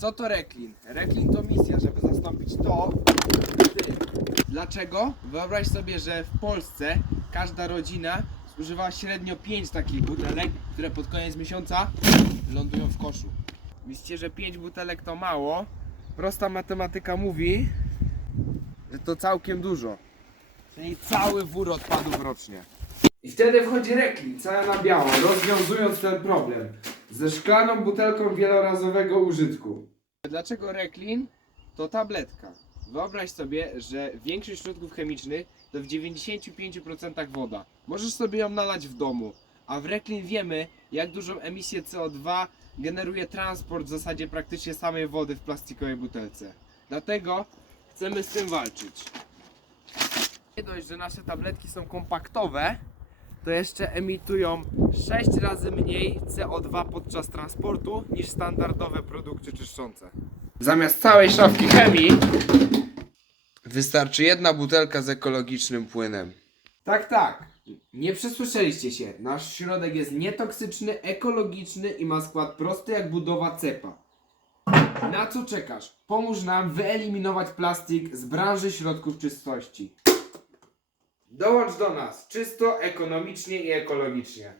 Co to Reklin? Reklin to misja, żeby zastąpić to tym. Dlaczego? Wyobraź sobie, że w Polsce każda rodzina zużywa średnio 5 takich butelek, które pod koniec miesiąca lądują w koszu. Myślicie, że 5 butelek to mało? Prosta matematyka mówi, że to całkiem dużo. Czyli cały wór odpadów rocznie. I wtedy wchodzi Reklin, cała na biało, rozwiązując ten problem. Ze szklaną butelką wielorazowego użytku. Dlaczego Reklin? To tabletka. Wyobraź sobie, że większość środków chemicznych to w 95% woda. Możesz sobie ją nalać w domu, a w Reklin wiemy, jak dużą emisję CO2 generuje transport w zasadzie praktycznie samej wody w plastikowej butelce. Dlatego chcemy z tym walczyć. Nie dość, że nasze tabletki są kompaktowe, to jeszcze emitują 6 razy mniej CO2 podczas transportu niż standardowe produkty czyszczące. Zamiast całej szafki chemii wystarczy jedna butelka z ekologicznym płynem. Tak, tak. Nie przesłyszeliście się. Nasz środek jest nietoksyczny, ekologiczny i ma skład prosty jak budowa cepa. Na co czekasz? Pomóż nam wyeliminować plastik z branży środków czystości. Dołącz do nas czysto, ekonomicznie i ekologicznie.